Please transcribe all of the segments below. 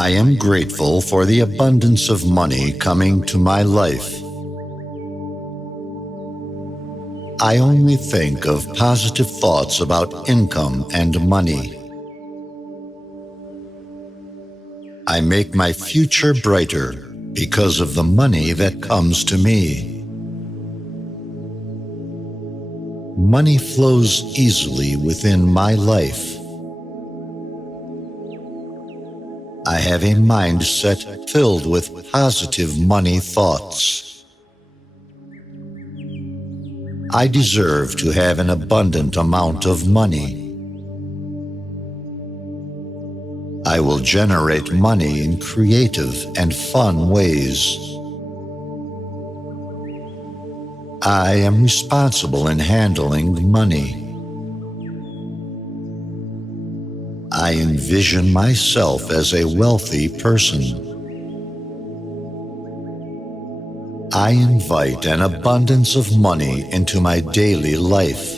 I am grateful for the abundance of money coming to my life. I only think of positive thoughts about income and money. I make my future brighter because of the money that comes to me. Money flows easily within my life. I have a mindset filled with positive money thoughts. I deserve to have an abundant amount of money. I will generate money in creative and fun ways. I am responsible in handling money. I envision myself as a wealthy person. I invite an abundance of money into my daily life.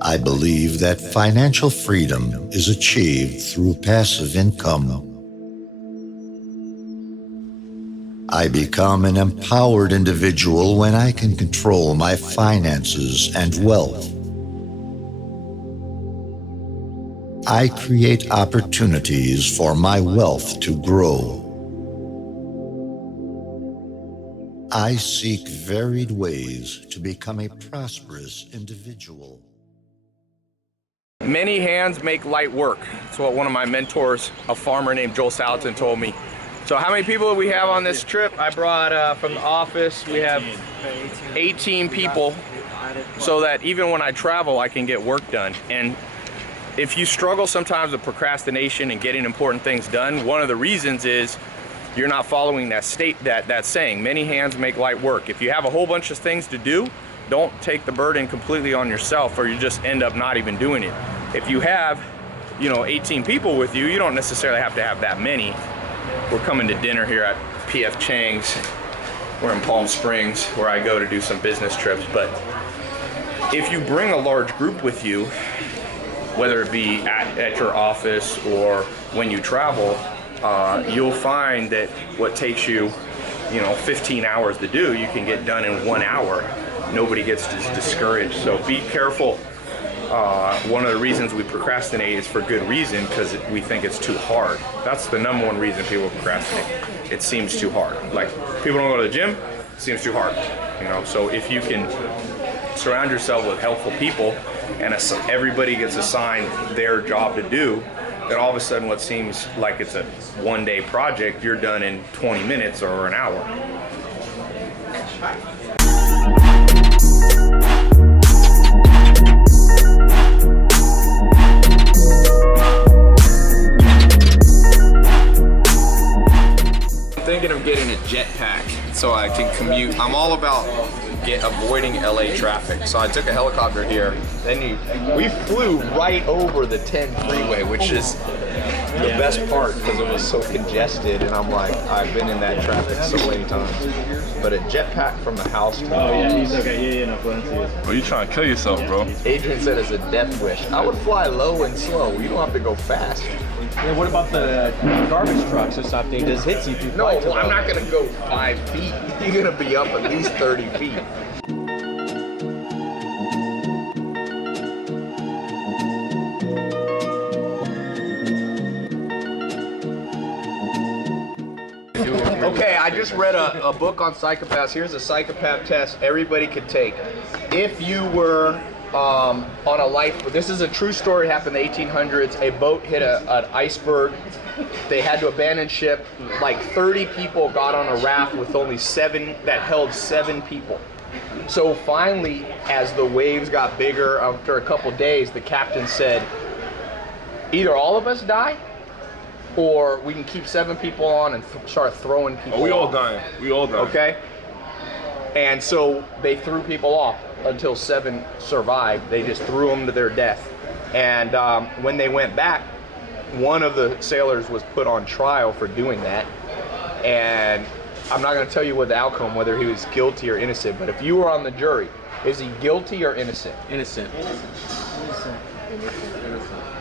I believe that financial freedom is achieved through passive income. I become an empowered individual when I can control my finances and wealth. I create opportunities for my wealth to grow. I seek varied ways to become a prosperous individual. Many hands make light work. That's what one of my mentors, a farmer named Joel Salatin, told me. So how many people do we have on this trip? I brought from the office, we have 18 people, so that even when I travel, I can get work done. And if you struggle sometimes with procrastination and getting important things done, one of the reasons is you're not following that saying, many hands make light work. If you have a whole bunch of things to do, don't take the burden completely on yourself, or you just end up not even doing it. If you have, 18 people with you, you don't necessarily have to have that many. We're coming to dinner here at P.F. Chang's. We're in Palm Springs, where I go to do some business trips. But if you bring a large group with you, whether it be at your office or when you travel, you'll find that what takes you, 15 hours to do, you can get done in 1 hour. Nobody gets discouraged. So be careful. One of the reasons we procrastinate is for good reason, because we think it's too hard. That's the number one reason people procrastinate. It seems too hard. Like, people don't go to the gym, it seems too hard. So if you can surround yourself with helpful people and everybody gets assigned their job to do, then all of a sudden what seems like it's a one-day project, you're done in 20 minutes or an hour. Thinking of getting a jetpack so I can commute. I'm all about avoiding LA traffic. So I took a helicopter here. Then we flew right over the 10 freeway, which is the best part because it was so congested. And I'm like, I've been in that traffic so many times. But a jetpack from the house to Bro, you trying to kill yourself, bro. Adrian said it's a death wish. I would fly low and slow. You don't have to go fast. Yeah, what about the garbage trucks or something? It just hits you too No, well, I'm not gonna go 5 feet. You're gonna be up at least 30 feet. Okay, I just read a book on psychopaths. Here's a psychopath test everybody could take. If you were on a life, this is a true story, happened in the 1800s. A boat hit an iceberg. They had to abandon ship. Like 30 people got on a raft with only 7, that held 7 people. So finally, as the waves got bigger, after a couple days, the captain said, either all of us die, or we can keep 7 people on and start throwing people off. We all dying. We all dying. Okay? And so they threw people off until 7 survived. They just threw them to their death. And when they went back, one of the sailors was put on trial for doing that. And I'm not going to tell you what the outcome, whether he was guilty or innocent, but if you were on the jury, is he guilty or innocent? Innocent. Innocent.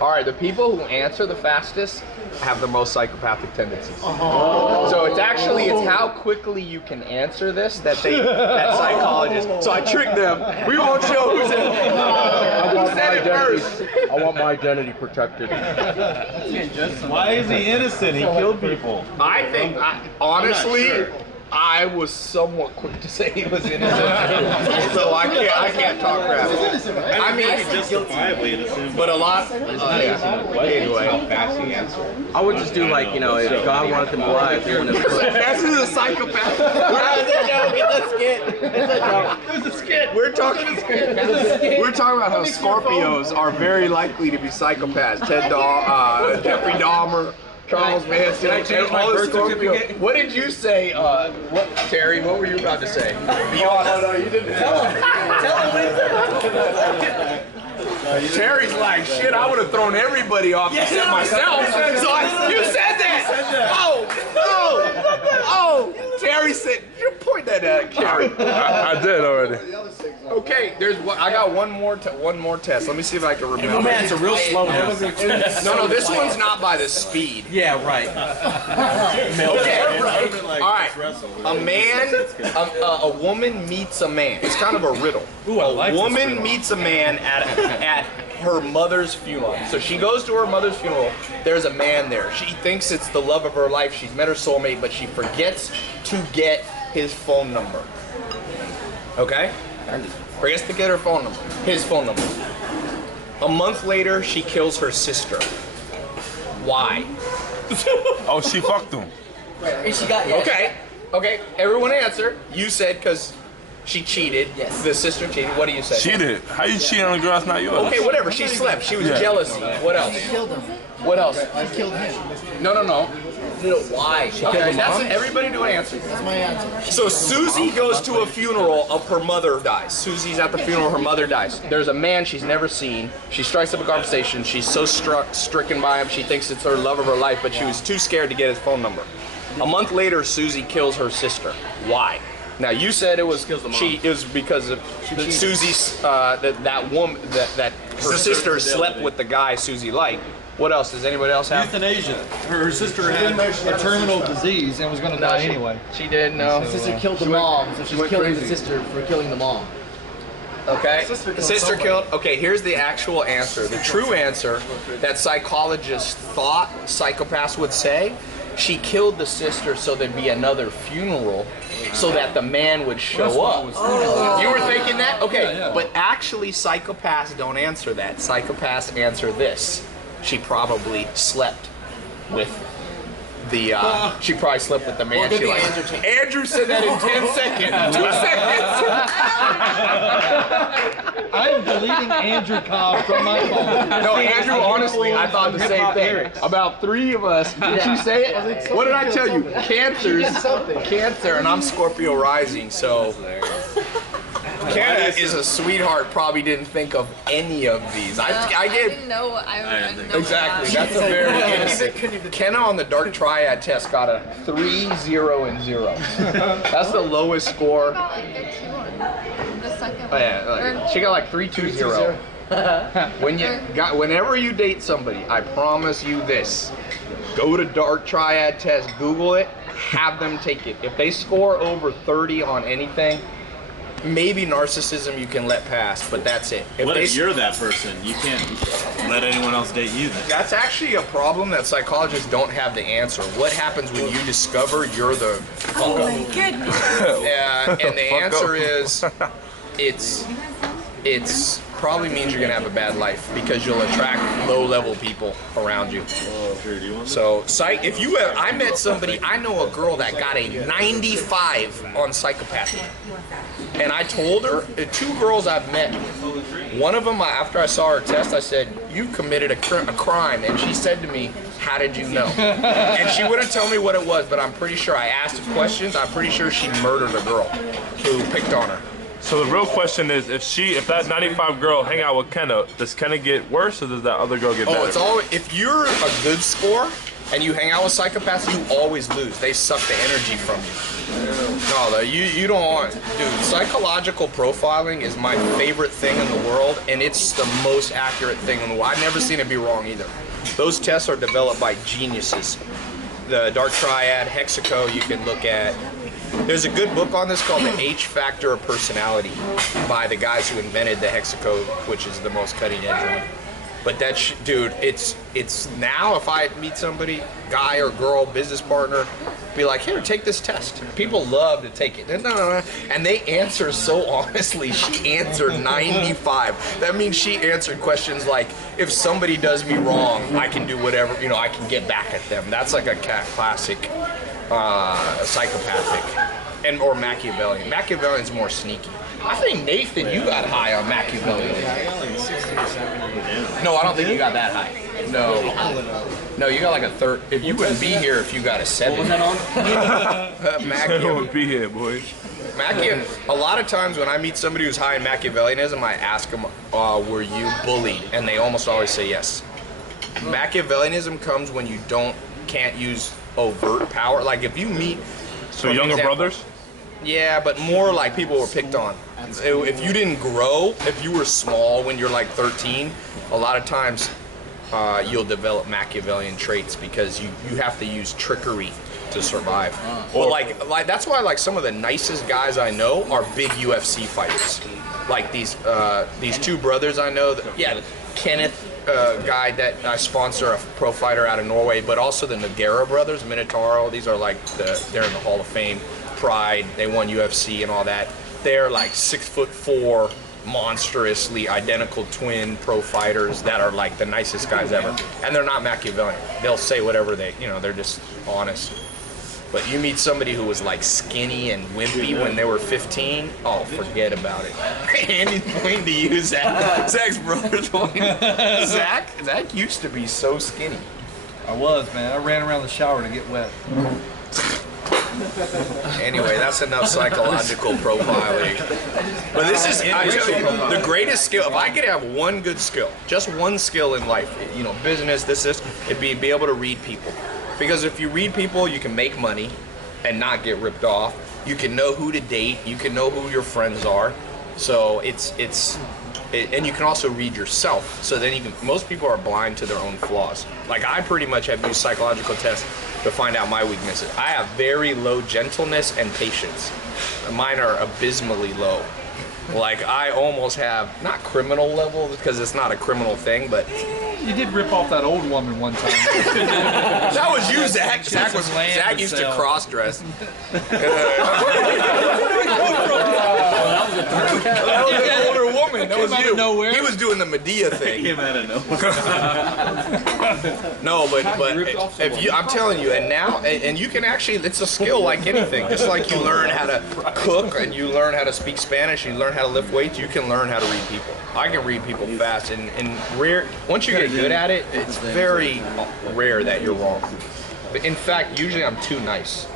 All right, the people who answer the fastest have the most psychopathic tendencies. So it's how quickly you can answer this that psychologists. So I tricked them. We won't show who said it first. I want my identity protected. Why is he innocent? He killed people. I think, honestly, I was somewhat quick to say he was innocent, so I can't talk crap. I mean, Justifiably innocent. but a lot. Anyway, how fast he answered. I would just do like, you know, if God wanted them alive, they wouldn't have put That's a psychopath. We're talking about how Scorpios are very likely to be psychopaths. Jeffrey Dahmer. Charles Manson. Did I change my birth certificate? What did you say? Terry, what were you about to say? No, you didn't. Tell him what he said. Terry's like, shit, I would have thrown everybody off except myself. So you said that. Oh, Terry said, you point that at Terry. I did already. Okay, I got one more test. Let me see if I can remember. Oh man, it's a real slow one. No, this one's not by the speed. Yeah, right. All right. A woman meets a man. It's kind of a riddle. A woman meets a man at her mother's funeral. So she goes to her mother's funeral. There's a man there. She thinks it's the love of her life. She's met her soulmate, but she forgets to get his phone number. Okay? Forgets to get his phone number. A month later, she kills her sister. Why? Oh, she fucked him. Okay. Everyone answer. You said because she cheated. Yes. The sister cheated. What do you say? Cheated? How you cheating on a girl that's not yours? Okay, whatever. She slept. She was jealousy. What else? She killed him. What else? I killed him. No. Why? Okay, that's everybody do an answer. That's my answer. So Susie goes to a funeral of her mother dies. Susie's at the funeral, her mother dies. There's a man she's never seen. She strikes up a conversation. She's so stricken by him, she thinks it's her love of her life, but she was too scared to get his phone number. A month later, Susie kills her sister. Why? Now you said it was it was because of Susie's that her sister slept with the guy Susie liked. What else? Does anybody else have? Euthanasia. Her sister had a terminal disease and was going to die anyway. She did, no. The sister killed the mom, so she's killing the sister for killing the mom. Okay, the sister killed. Okay, here's the actual answer. The true answer that psychologists thought psychopaths would say, she killed the sister so there'd be another funeral so that the man would show up. You were thinking that? Okay, but actually psychopaths don't answer that. Psychopaths answer this. She probably slept with the man she liked. Andrew said that in 10 seconds. 2 seconds. I'm deleting Andrew Cobb from my phone. No, Andrew, honestly, I thought the same thing. About 3 of us. Did you say it? What did I tell you? Cancer, and I'm Scorpio rising, so. Kenna is a sweetheart, probably didn't think of any of these. I didn't know. I didn't know exactly. that. That's a very innocent. Kenna on the Dark Triad test got a 3, 0, and 0. That's the lowest score. I got like a 2 on the second Oh, yeah, she got like 3, 2, 0. Whenever you date somebody, I promise you this: go to Dark Triad test, Google it, have them take it. If they score over 30 on anything, maybe narcissism you can let pass, but that's it. What if you're that person? You can't let anyone else date you then. That's actually a problem that psychologists don't have the answer. What happens when you discover you're the fuck up? Oh my goodness. And the answer is, it's probably means you're gonna have a bad life because you'll attract low-level people around you. So, I met somebody, I know a girl that got a 95 on psychopathy. And I told her, 2 girls I've met, one of them, after I saw her test, I said, you committed a crime. And she said to me, how did you know? And she wouldn't tell me what it was, but I'm pretty sure I asked questions. I'm pretty sure she murdered a girl who picked on her. So the real question is, if that 95 girl hang out with Kenna, does Kenna get worse or does that other girl get better? Oh, it's all, if you're a good score and you hang out with psychopaths, you always lose. They suck the energy from you. No, though, you don't want, dude. Psychological profiling is my favorite thing in the world, and it's the most accurate thing in the world. I've never seen it be wrong either. Those tests are developed by geniuses. The Dark Triad, Hexaco, you can look at. There's a good book on this called The H Factor of Personality by the guys who invented the Hexaco, which is the most cutting edge one. But that, dude, it's now if I meet somebody, guy or girl, business partner, be like, here, take this test. People love to take it. And they answer so honestly. She answered 95. That means she answered questions like, if somebody does me wrong, I can do whatever, you know, I can get back at them. That's like a classic psychopathic or Machiavellian. Machiavellian's more sneaky. I think, Nathan, you got high on Machiavellian. I got like 60 or 70. No, I don't think you got that high. No, you got like a third. If you wouldn't be here if you got a 7. What was that on? I would be here, boy. A lot of times when I meet somebody who's high in Machiavellianism, I ask them, were you bullied? And they almost always say yes. Machiavellianism comes when you can't use overt power. Like if you meet... So younger brothers? Yeah, but more like people were picked on. If you didn't grow, if you were small when you're like 13, a lot of times you'll develop Machiavellian traits because you have to use trickery to survive. Well, like that's why like some of the nicest guys I know are big UFC fighters. Like these two brothers I know. Kenneth, guy that I sponsor, a pro fighter out of Norway, but also the Nogueira brothers, Minotauro. These are like they're in the Hall of Fame. Pride, they won UFC and all that. They're like 6'4", monstrously identical twin pro fighters that are like the nicest guys ever. And they're not Machiavellian. They'll say whatever they're just honest. But you meet somebody who was like skinny and wimpy when they were 15, oh, forget about it. Andy's pointing to you, Zach. Zach's brother's pointing. Zach used to be so skinny. I was, man. I ran around the shower to get wet. Anyway, that's enough psychological profiling. But this is, I tell you, the greatest skill. If I could have one good skill, just one skill in life, you know, business, it'd be able to read people. Because if you read people, you can make money and not get ripped off. You can know who to date. You can know who your friends are. So and you can also read yourself. So then most people are blind to their own flaws. Like I pretty much have used psychological tests to find out my weaknesses. I have very low gentleness and patience. Mine are abysmally low. Like I almost have, not criminal level because it's not a criminal thing, but You did rip off that old woman one time. that was you, Zach. Zach used to cross dress. That was an older woman. That was you. Nowhere. He was doing the Medea thing. Came out of nowhere. No, but if you, I'm telling you, and now, and you can actually, it's a skill like anything. Just like you learn how to cook and you learn how to speak Spanish, and you learn how to lift weights, you can learn how to read people. I can read people fast, and rare. Once you get good at it, it's very rare that you're wrong. But in fact, usually I'm too nice.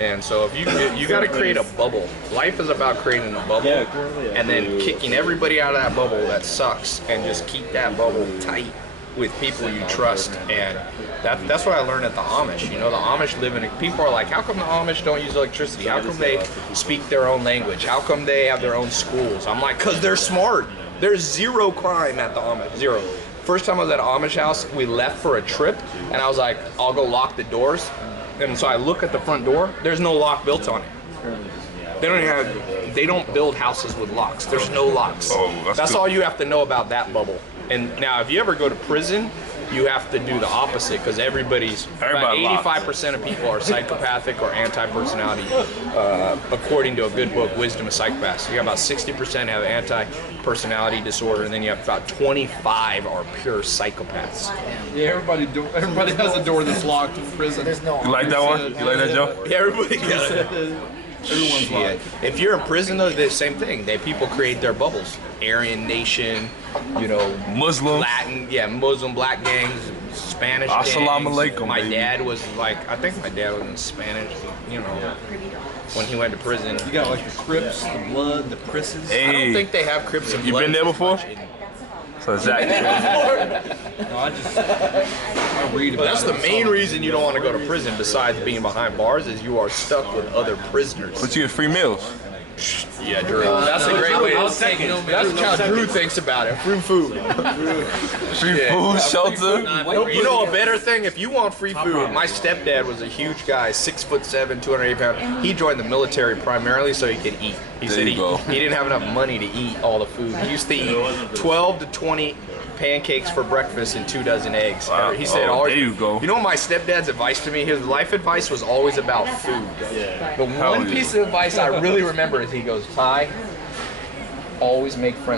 And so if you got to create a bubble. Life is about creating a bubble and then kicking everybody out of that bubble that sucks, and just keep that bubble tight with people you trust. And that's what I learned at the Amish. You know, the Amish live in, people are like, how come the Amish don't use electricity? How come they speak their own language? How come they have their own schools? I'm like, because they're smart. There's zero crime at the Amish, zero. First time I was at an Amish house, we left for a trip, and I was like, I'll go lock the doors. And so I look at the front door, there's no lock built on it. They don't build houses with locks. There's no locks. Oh, that's all you have to know about that bubble. And now if you ever go to prison, you have to do the opposite, because about 85% of people are psychopathic or anti-personality, according to a good book, Wisdom of Psychopaths. You got about 60% have anti-personality disorder, and then you have about 25 are pure psychopaths. Yeah, everybody has a door that's locked in prison. You like that one? You like that, Joe? Yeah, everybody got it. Everyone's locked. If you're in prison, though, the same thing. People create their bubbles. Aryan Nation, you know, Muslim, Latin, Muslim, black gangs, Spanish Assalamu gangs. alaikum, My baby. dad was like, I think my dad was in Spanish, you know, when he went to prison. You got like the Crips, the Blood, the Prisses. I don't think they have Crips and You Bloods been there as before? much in So Zach. No, I read But about that's it. the main reason you don't want to go to prison, besides being behind bars, is you are stuck with other prisoners. But you get free meals. Yeah, Drew. That's a great way. That's how Drew thinks about it. Free food. Free food, shelter. You know a better thing? If you want free food, my stepdad was a huge guy, 6'7", 280 pounds. He joined the military primarily so he could eat. He There said you go. he didn't have enough money to eat all the food. He used to eat 12 to 20 pancakes for breakfast and 2 dozen eggs. Wow. He said, Oh, there you go. You know my stepdad's advice to me? His life advice was always about food. The one yeah. piece of advice I really remember is he goes, Ty, always make friends